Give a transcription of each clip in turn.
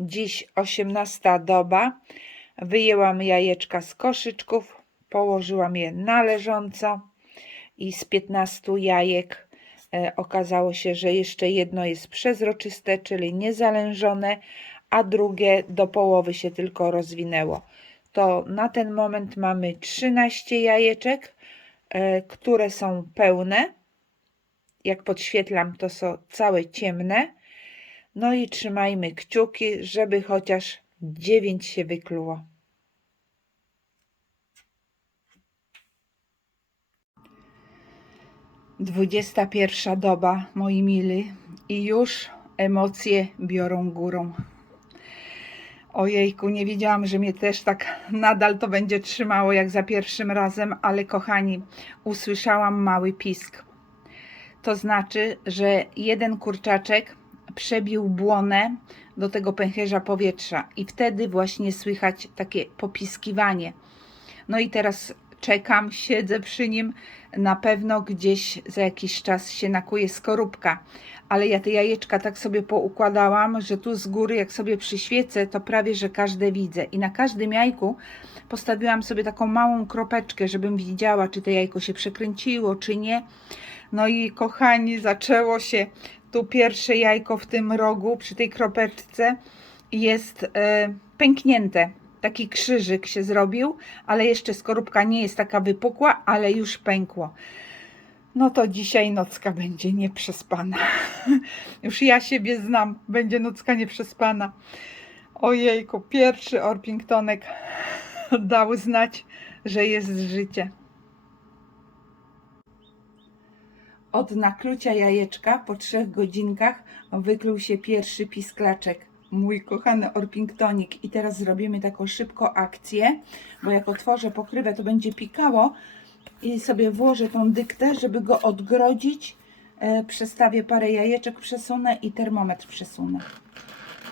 Dziś 18 doba. Wyjęłam jajeczka z koszyczków, położyłam je na leżąco i z 15 jajek e, okazało się, że jeszcze jedno jest przezroczyste, czyli niezalężone, a drugie do połowy się tylko rozwinęło. To na ten moment mamy 13 jajeczek, e, które są pełne. Jak podświetlam, to są całe ciemne. No i trzymajmy kciuki, żeby chociaż 9 się wykluło. Dwudziesta pierwsza doba, moi mili, i już emocje biorą górą. Ojejku, nie wiedziałam, że mnie też tak nadal to będzie trzymało jak za pierwszym razem, ale kochani, usłyszałam mały pisk. To znaczy, że jeden kurczaczek przebił błonę do tego pęcherza powietrza i wtedy właśnie słychać takie popiskiwanie. No i teraz czekam, siedzę przy nim. Na pewno gdzieś za jakiś czas się nakuje skorupka, ale ja te jajeczka tak sobie poukładałam, że tu z góry, jak sobie przyświecę, to prawie że każde widzę. I na każdym jajku postawiłam sobie taką małą kropeczkę, żebym widziała, czy to jajko się przekręciło, czy nie. No i kochani, zaczęło się tu pierwsze jajko w tym rogu, przy tej kropeczce jest e, pęknięte. Taki krzyżyk się zrobił, ale jeszcze skorupka nie jest taka wypukła, ale już pękło. No to dzisiaj nocka będzie nieprzespana. Już ja siebie znam, będzie nocka nieprzespana. Ojejku, pierwszy Orpingtonek dał znać, że jest życie. Od naklucia jajeczka po trzech godzinkach wykluł się pierwszy pisklaczek. Mój kochany Orpingtonik. I teraz zrobimy taką szybką akcję, bo jak otworzę pokrywę, to będzie pikało i sobie włożę tą dyktę, żeby go odgrodzić. E, przestawię parę jajeczek, przesunę i termometr przesunę.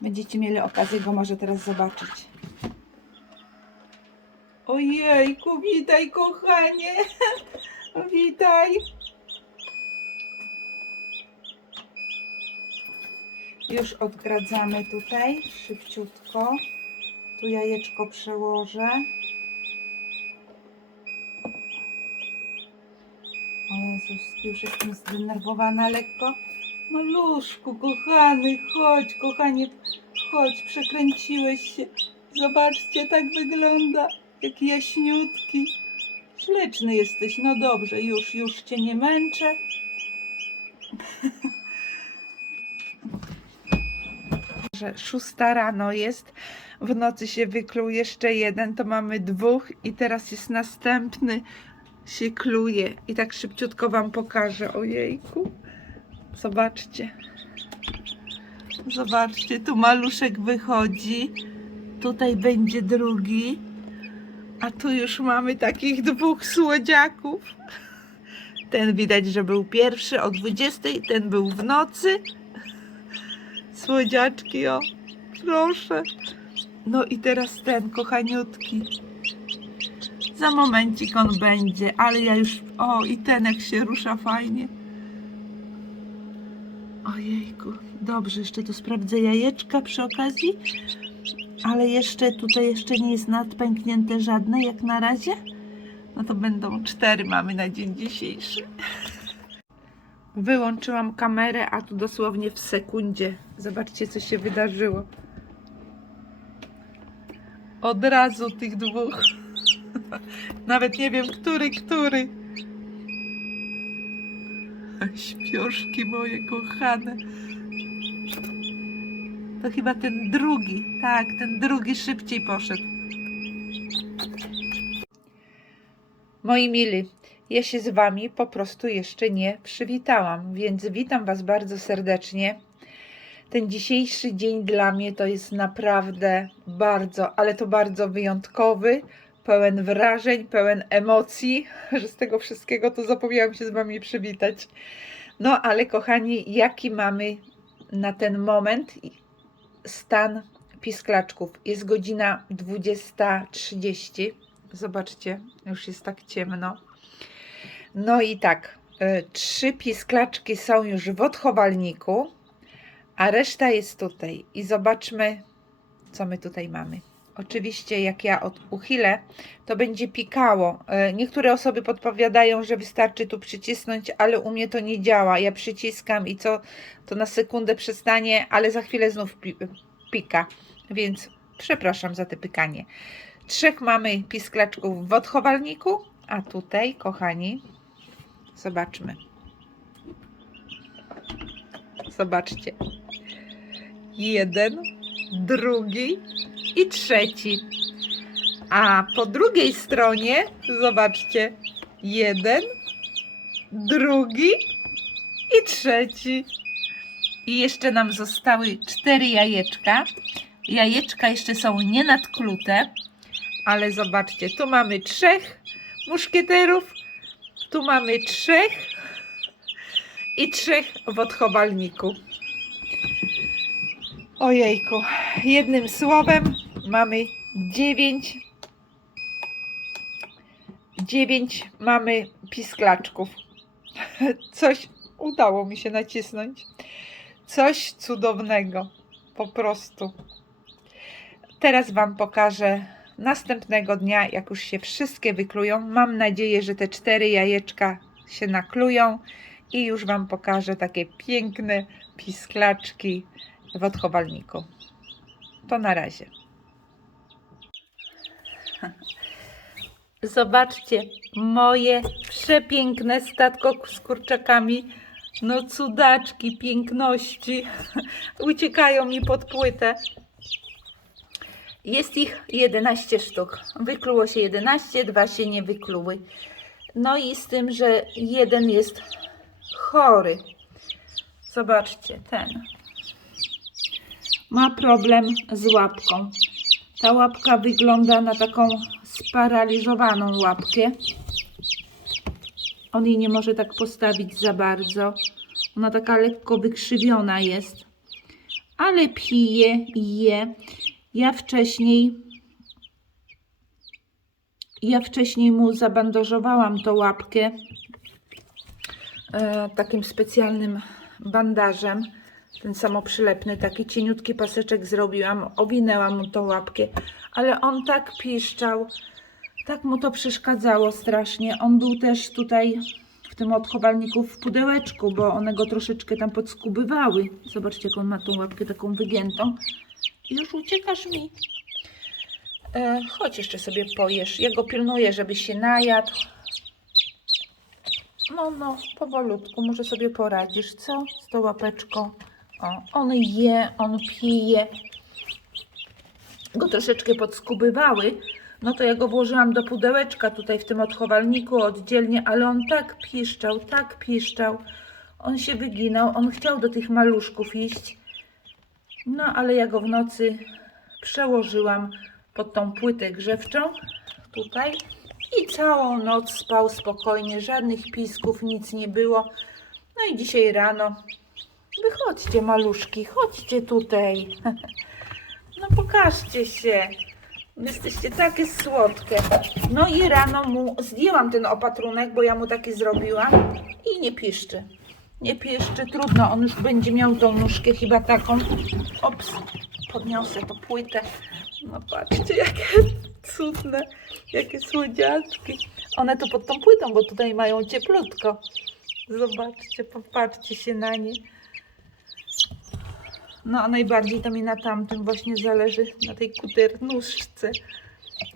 Będziecie mieli okazję go może teraz zobaczyć. Ojejku, witaj kochanie. Witaj. Już odgradzamy tutaj szybciutko. Tu jajeczko przełożę. O Jezus, już jestem zdenerwowana lekko. Maluszku, kochany, chodź, kochanie, chodź, przekręciłeś się. Zobaczcie, tak wygląda, jaki jaśniutki. Śliczny jesteś, no dobrze, już, już cię nie męczę. że szósta rano jest, w nocy się wykluł jeszcze jeden, to mamy dwóch i teraz jest następny, się kluje. I tak szybciutko Wam pokażę, ojejku, zobaczcie, zobaczcie, tu maluszek wychodzi, tutaj będzie drugi, a tu już mamy takich dwóch słodziaków. Ten widać, że był pierwszy o 20, ten był w nocy. Słodziaczki, o, proszę. No i teraz ten, kochaniutki. Za momencik on będzie, ale ja już, o i ten jak się rusza fajnie. Ojejku, dobrze, jeszcze tu sprawdzę jajeczka przy okazji. Ale jeszcze tutaj jeszcze nie jest nadpęknięte żadne jak na razie. No to będą cztery mamy na dzień dzisiejszy. Wyłączyłam kamerę, a tu dosłownie w sekundzie. Zobaczcie, co się wydarzyło. Od razu tych dwóch. Nawet nie wiem, który, który. Śpioszki moje kochane. To chyba ten drugi. Tak, ten drugi szybciej poszedł. Moi mili, ja się z Wami po prostu jeszcze nie przywitałam, więc witam Was bardzo serdecznie. Ten dzisiejszy dzień dla mnie to jest naprawdę bardzo, ale to bardzo wyjątkowy, pełen wrażeń, pełen emocji, że z tego wszystkiego to zapomniałam się z Wami przywitać. No ale kochani, jaki mamy na ten moment stan pisklaczków? Jest godzina 20.30. Zobaczcie, już jest tak ciemno. No i tak, y, trzy pisklaczki są już w odchowalniku, a reszta jest tutaj. I zobaczmy, co my tutaj mamy. Oczywiście, jak ja od uchylę, to będzie pikało. E, Niektóre osoby podpowiadają, że wystarczy tu przycisnąć, ale u mnie to nie działa. Ja przyciskam i co, to na sekundę przestanie, ale za chwilę znów pi- pika. Więc przepraszam za te pykanie. Trzech mamy pisklaczków w odchowalniku, a tutaj, kochani, zobaczmy. Zobaczcie. Jeden, drugi i trzeci. A po drugiej stronie, zobaczcie, jeden, drugi i trzeci. I jeszcze nam zostały cztery jajeczka. Jajeczka jeszcze są nienadklute, ale zobaczcie, tu mamy trzech muszkieterów, tu mamy trzech i trzech w odchowalniku. Ojejku, jednym słowem mamy dziewięć. Dziewięć mamy pisklaczków. Coś udało mi się nacisnąć. Coś cudownego. Po prostu. Teraz Wam pokażę następnego dnia, jak już się wszystkie wyklują. Mam nadzieję, że te cztery jajeczka się naklują i już Wam pokażę takie piękne pisklaczki w odchowalniku. To na razie. Zobaczcie, moje przepiękne statko z kurczakami. No cudaczki, piękności. Uciekają mi pod płytę. Jest ich 11 sztuk. Wykluło się 11, dwa się nie wykluły. No i z tym, że jeden jest chory. Zobaczcie, ten ma problem z łapką. Ta łapka wygląda na taką sparaliżowaną łapkę. On jej nie może tak postawić za bardzo. Ona taka lekko wykrzywiona jest. Ale pije i je. Ja wcześniej ja wcześniej mu zabandażowałam tą łapkę e, takim specjalnym bandażem ten samoprzylepny, taki cieniutki paseczek zrobiłam, owinęłam mu tą łapkę, ale on tak piszczał, tak mu to przeszkadzało strasznie. On był też tutaj w tym odchowalniku w pudełeczku, bo one go troszeczkę tam podskubywały. Zobaczcie, jak on ma tą łapkę taką wygiętą. Już uciekasz mi. E, chodź jeszcze sobie pojesz. Ja go pilnuję, żeby się najadł. No, no, powolutku, może sobie poradzisz, co? Z tą łapeczką. O, on je, on pije. Go troszeczkę podskubywały. No to ja go włożyłam do pudełeczka tutaj w tym odchowalniku oddzielnie, ale on tak piszczał, tak piszczał. On się wyginał, on chciał do tych maluszków iść. No ale ja go w nocy przełożyłam pod tą płytę grzewczą tutaj i całą noc spał spokojnie, żadnych pisków, nic nie było. No i dzisiaj rano Wychodźcie, maluszki, chodźcie tutaj. No pokażcie się. Jesteście takie słodkie. No i rano mu zdjęłam ten opatrunek, bo ja mu taki zrobiłam i nie piszczy. Nie piszczy, trudno, on już będzie miał tą nóżkę chyba taką. Ops, podniosę to płytę. No patrzcie, jakie cudne, jakie słodziaczki. One tu pod tą płytą, bo tutaj mają cieplutko. Zobaczcie, popatrzcie się na nie. No a najbardziej to mi na tamtym właśnie zależy, na tej kuternóżce.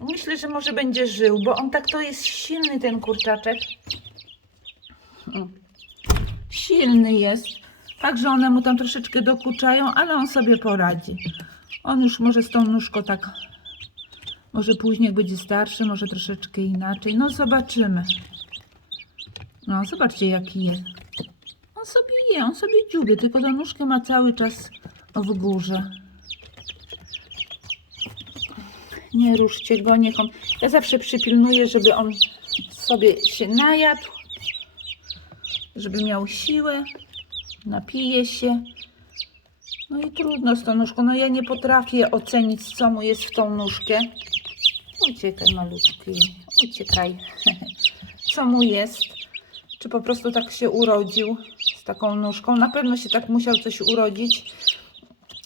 Myślę, że może będzie żył, bo on tak to jest silny ten kurczaczek. Mm. Silny jest. Także one mu tam troszeczkę dokuczają, ale on sobie poradzi. On już może z tą nóżką tak, może później jak będzie starszy, może troszeczkę inaczej. No zobaczymy. No zobaczcie jaki jest. On sobie je, on sobie dziubie, tylko tę nóżkę ma cały czas w górze. Nie ruszcie go, niech on... Ja zawsze przypilnuję, żeby on sobie się najadł, żeby miał siłę, napije się. No i trudno z tą nóżką. No ja nie potrafię ocenić, co mu jest w tą nóżkę. Uciekaj, malutki, uciekaj. Co mu jest? Czy po prostu tak się urodził z taką nóżką? Na pewno się tak musiał coś urodzić,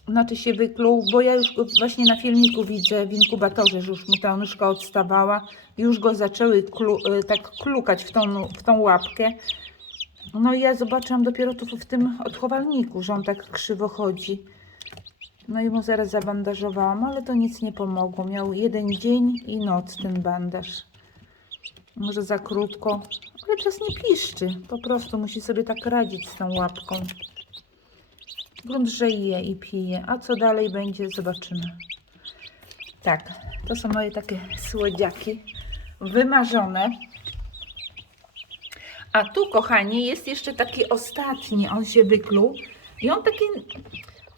znaczy się wykluł, bo ja już go właśnie na filmiku widzę w inkubatorze, że już mu ta nóżka odstawała. Już go zaczęły klu, y, tak klukać w tą, w tą łapkę. No i ja zobaczyłam dopiero tu w tym odchowalniku, że on tak krzywo chodzi. No i mu zaraz zabandażowałam, ale to nic nie pomogło. Miał jeden dzień i noc ten bandaż. Może za krótko, ale teraz nie piszczy. Po prostu musi sobie tak radzić z tą łapką. Grunt, że je i pije. A co dalej będzie, zobaczymy. Tak, to są moje takie słodziaki. Wymarzone. A tu, kochani, jest jeszcze taki ostatni. On się wykluł. I on taki...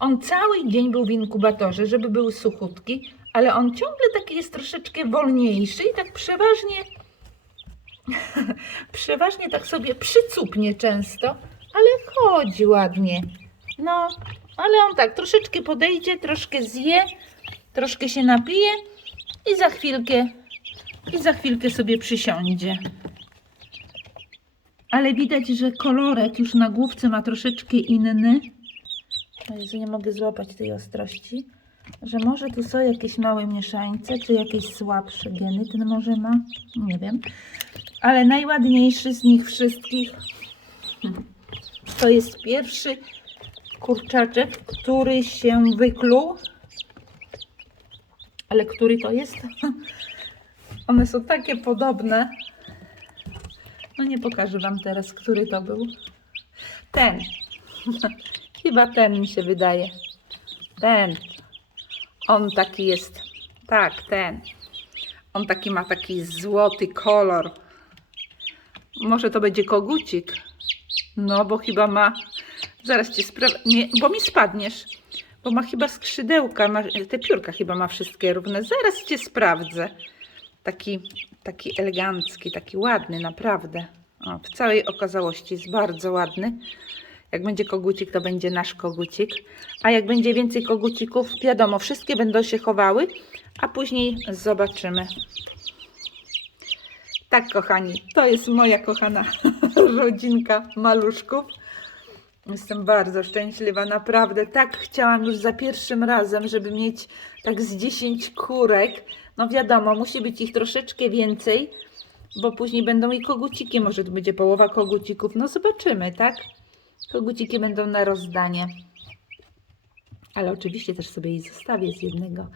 On cały dzień był w inkubatorze, żeby był suchutki, ale on ciągle taki jest troszeczkę wolniejszy i tak przeważnie przeważnie tak sobie przycupnie często, ale chodzi ładnie. No, ale on tak troszeczkę podejdzie, troszkę zje, troszkę się napije i za chwilkę i za chwilkę sobie przysiądzie. Ale widać, że kolorek już na główce ma troszeczkę inny. O Jezu, nie mogę złapać tej ostrości. Że może tu są jakieś małe mieszańce, czy jakieś słabsze geny ten może ma, nie wiem. Ale najładniejszy z nich wszystkich to jest pierwszy kurczaczek, który się wykluł. Ale który to jest? One są takie podobne. No nie pokażę Wam teraz, który to był. Ten. Chyba ten mi się wydaje. Ten. On taki jest. Tak, ten. On taki ma taki złoty kolor. Może to będzie kogucik. No, bo chyba ma. Zaraz cię sprawdzę. Nie, bo mi spadniesz. Bo ma chyba skrzydełka. Ma, te piórka chyba ma wszystkie równe. Zaraz cię sprawdzę. Taki, taki elegancki, taki ładny, naprawdę. O, w całej okazałości jest bardzo ładny. Jak będzie kogucik, to będzie nasz kogucik. A jak będzie więcej kogucików, wiadomo, wszystkie będą się chowały, a później zobaczymy. Tak, kochani, to jest moja kochana rodzinka maluszków. Jestem bardzo szczęśliwa, naprawdę. Tak chciałam już za pierwszym razem, żeby mieć tak z 10 kurek. No wiadomo, musi być ich troszeczkę więcej, bo później będą i koguciki, może tu będzie połowa kogucików. No zobaczymy, tak? Koguciki będą na rozdanie. Ale oczywiście też sobie je zostawię z jednego.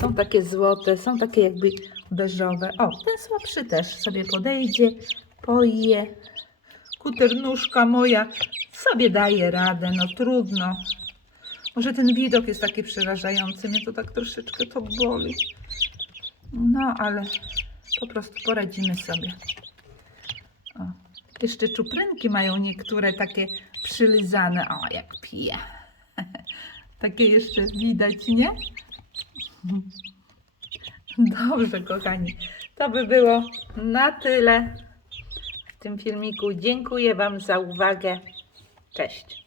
Są takie złote, są takie jakby beżowe. O, ten słabszy też sobie podejdzie, poje. Kuternuszka moja sobie daje radę, no trudno. Może ten widok jest taki przerażający, mnie to tak troszeczkę to boli. No, ale po prostu poradzimy sobie. O. Jeszcze czuprynki mają niektóre takie przylizane. O, jak pije. Takie jeszcze widać, nie? Dobrze, kochani. To by było na tyle w tym filmiku. Dziękuję Wam za uwagę. Cześć.